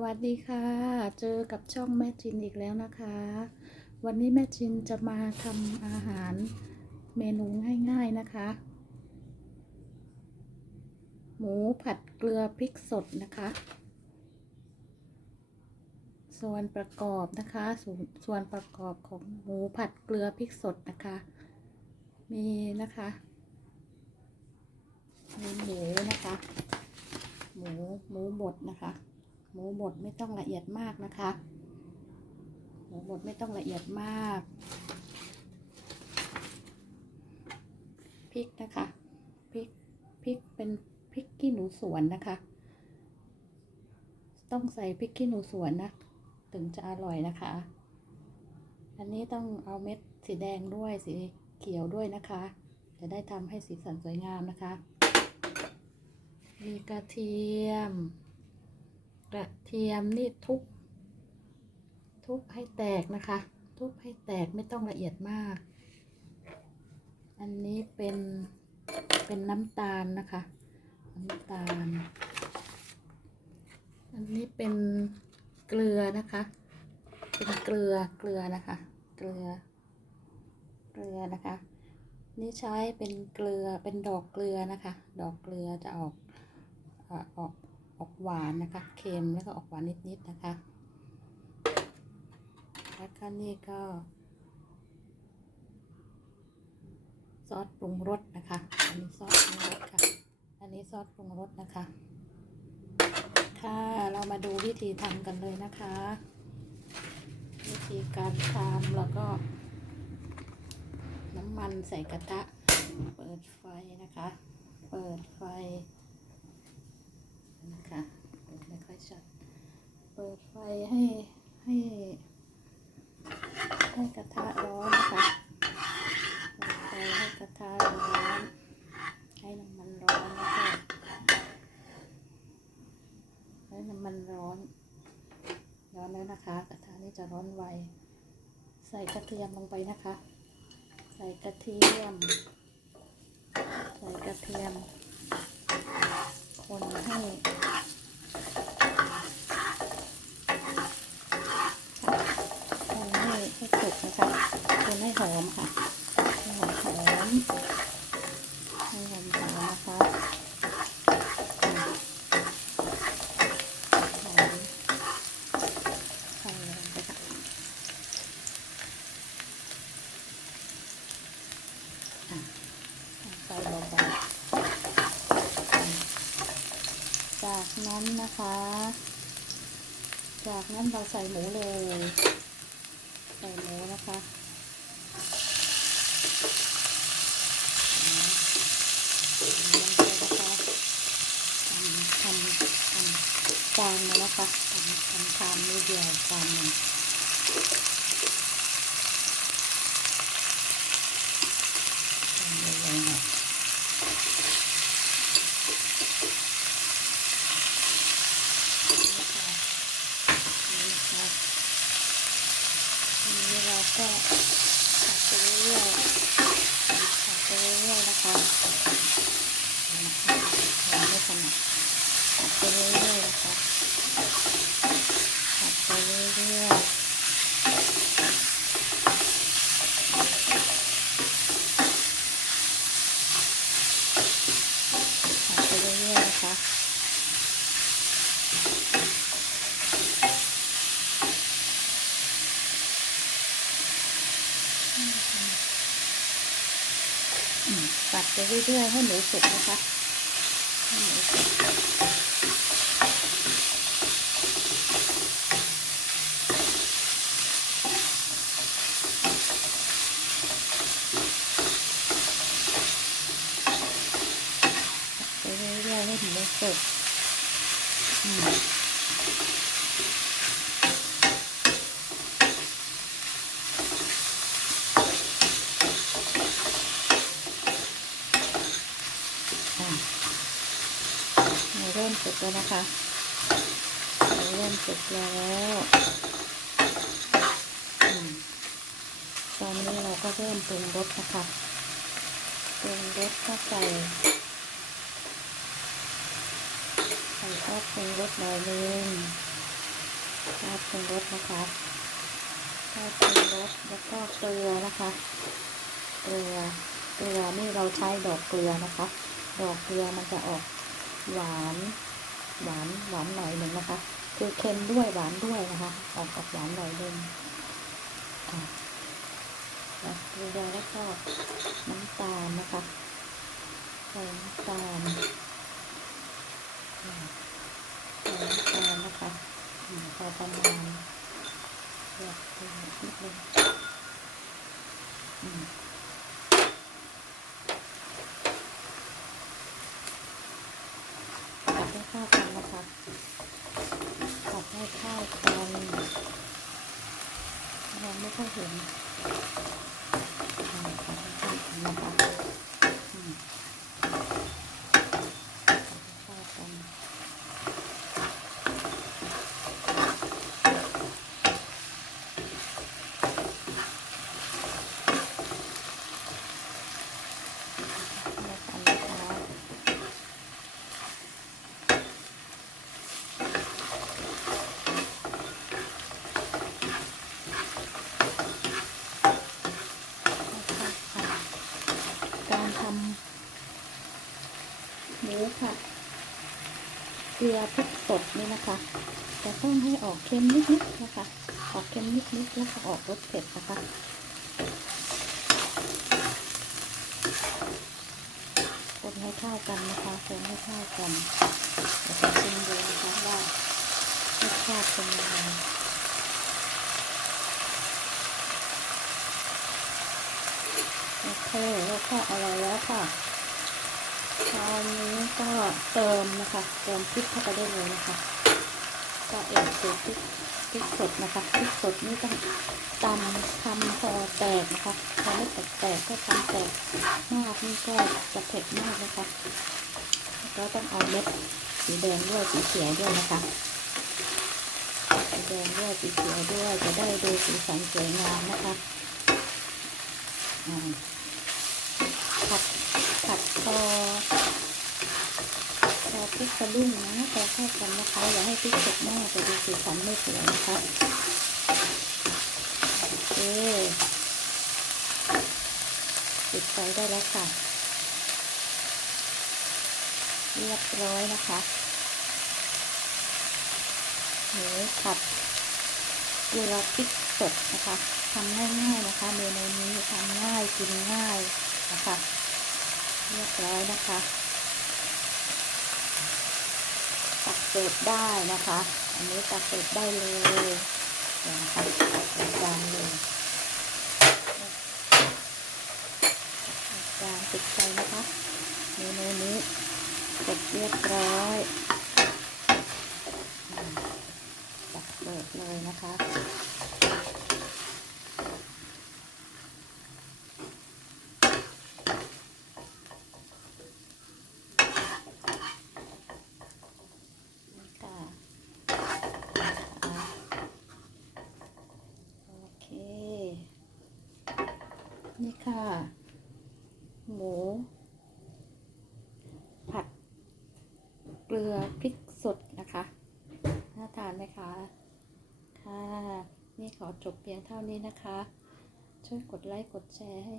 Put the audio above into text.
วัสดีค่ะ เจอกับช่องแม่จินอีกแล้วนะคะ วันนี้แม่จินจะมาทำอาหารเมนูง่ายๆนะคะ หมูผัดเกลือพริกสดนะคะ ส่วนประกอบนะคะส,ส่วนประกอบของหมูผัดเกลือพริกสดนะคะ มีนะคะมีหมูนะคะ หมูหมูบดนะคะ หมูบดไม่ต้องละเอียดมากนะคะ หมูบดไม่ต้องละเอียดมากพริกนะคะพริกพริกเป็นพริกขี้หนูสวนนะคะ ต้องใส่พริกขี้หนูสวนนะ ถึงจะอร่อยนะคะ อันนี้ต้องเอาเม็ดสีแดงด้วยสีเขียวด้วยนะคะ จะได้ทำให้สีสันสวยงามนะคะ มีกระเทียม กระเทียมนี่ทุบทุบให้แตกนะคะ ทุบให้แตกไม่ต้องละเอียดมาก อันนี้เป็นเป็นน้ำตาลนะคะ น้ำตาล อันนี้เป็นเกลือนะคะ เป็นเกลือเกลือนะคะ เกลือ เกลือนะคะ นี่ใช้เป็นเกลือเป็นดอกเกลือนะคะ ดอกเกลือจะออกอ่าออก ออกหวานนะคะ เค็มแล้วก็ออกหวานนิดๆนะคะ แล้วก็นี่ก็ ซอสปรุงรสนะคะ อันนี้ซอสปรุงรสค่ะ อันนี้ซอสปรุงรสนะคะ ค่ะ เรามาดูวิธีทำกันเลยนะคะ วิธีการทำแล้วก็ น้ำมันใส่กระทะ เปิดไฟนะคะ เปิดไฟ นะคะไม่ค่อยชัด เปิดไฟให้ให้ให้กระทะร้อนนะคะเปิดไฟให้กระทะร้อนให้น้ำมันร้อนนะคะให้น้ำมันร้อนร้อนแล้วนะคะ กระทะนี่จะร้อนไว ใส่กระเทียมลงไปนะคะ ใส่กระเทียม ใส่กระเทียม คนให้ คนให้ให้สุกนะคะคนให้หอมค่ะ ให้หอมหอมให้หอมหอมนะคะอืมหอมใส่ลงไปค่ะอะใส่เบาๆอืมจากนั้นนะคะ จากนั้นเราใส่หมูเลย ใส่หมูนะคะทำทำจานมาแล้วค่ะทำทำชามนิดเดียวจานหนึ่งทำใหญ่ๆหน่อยนี่นะคะนี่นะคะ ทีนี้เราก็ผัดไปเรื่อยๆผัดไปเรื่อยๆนะคะเราไม่ถนัดผัดไปเรื่อยๆนะคะผัดไปเรื่อยๆผัดไปเรื่อยๆนะคะ อืมปัดไป เรื่อยๆให้หมูสุกนะคะให้หมูสุกไปเรื่อยๆให้หมูสุกอืมอะหมู เริ่มสุกแล้วนะคะเริ่มสุกแล้วอตอนนี้เราก็เริ่มปรุงรสนะคะปรุงรสก็ใส่ใส่ซอสปรุงรสหน่อยนึงข้าวปรุงรสนะคะข้าวปรุงรสแล้วก็เกลือนะคะเกลือเกลือนี่เราใช้ดอกเกลือนะคะ ดอกเกลือมันจะออก หวานหวานหวานหน่อยหนึ่งนะคะ คือเค็มด้วยหวานด้วยนะคะ ออกออกหวานหน่อยหนึ่งอะแล้วเกลือแล้วก็น้ำตาลนะคะใส่น้ำตาลใส่น้ำตาลนะคะพอประมาณเลือกเลือกนิดนึงอืม ผัดให้เข้าวกันนะคะผัดให้ข้าวกันมองไม่ค่อยเห็นผัดให้ข้ากันนะคะอืมผัดให้เข้ากันแล้วกันนะคะ การทำหมูผัดเกลือพริกสดนี่นะคะ จะต้องให้ออกเค็มนิดๆนะคะ ออกเค็มนิดๆแล้วก็ออกรสเผ็ดนะคะคนให้เข้ากันนะคะคนให้เข้ากันเดี๋ยวจะชิมดูนะคะว่ารสชาติเป็นยังไงโอเคแล้วก็อร่อยแล้วค่ะคราวนี้ ก็เติมนะคะ เติมพริกเข้าไปได้เลยนะคะ ก็เอกคือพริกพริกสดนะคะพริกสดนี่ต้องตำทำพอแตกนะคะพอไม่แตกแตกก็ทำแตกมากนี่ก็จะเผ็ดมากนะคะแล้วก็ต้องเอาเม็ดสีแดงด้วยสีเขียวด้วยนะคะสีแดงด้วยสีเขียวด้วยจะได้ดูสีสันสวยงามนะคะอ่าผัดผัดพอ ริกสะดุ้งนะพอเข้ากันนะคะอย่าให้พริกสุกมากจะดูสีสันไม่สวยนะคะโอเคปิดไฟได้แล้วค่ะ เรียบร้อยนะคะหมูผัดเกลือพริกสดนะคะทำง่ายๆนะคะเมนูนี้ทำง่ายกินง่ายนะคะ เรียบร้อยนะคะ ตัก เสิร์ฟได้นะคะ อันนี้ตักเสิร์ฟได้เลยเดี๋ยวนะคะใส่จานเลยใส่จานติดใจนะคะ เมนูนี้เสร็จเรียบร้อยอืมตักเสิร์ฟเลยนะคะ นี่ค่ะนะคะโอเค นี่ค่ะ หมู ผัด เกลือพริกสดนะคะ น่าทานไหมคะ ค่ะ นี่ขอจบเพียงเท่านี้นะคะ ช่วยกดไลค์ กดแชร์ให้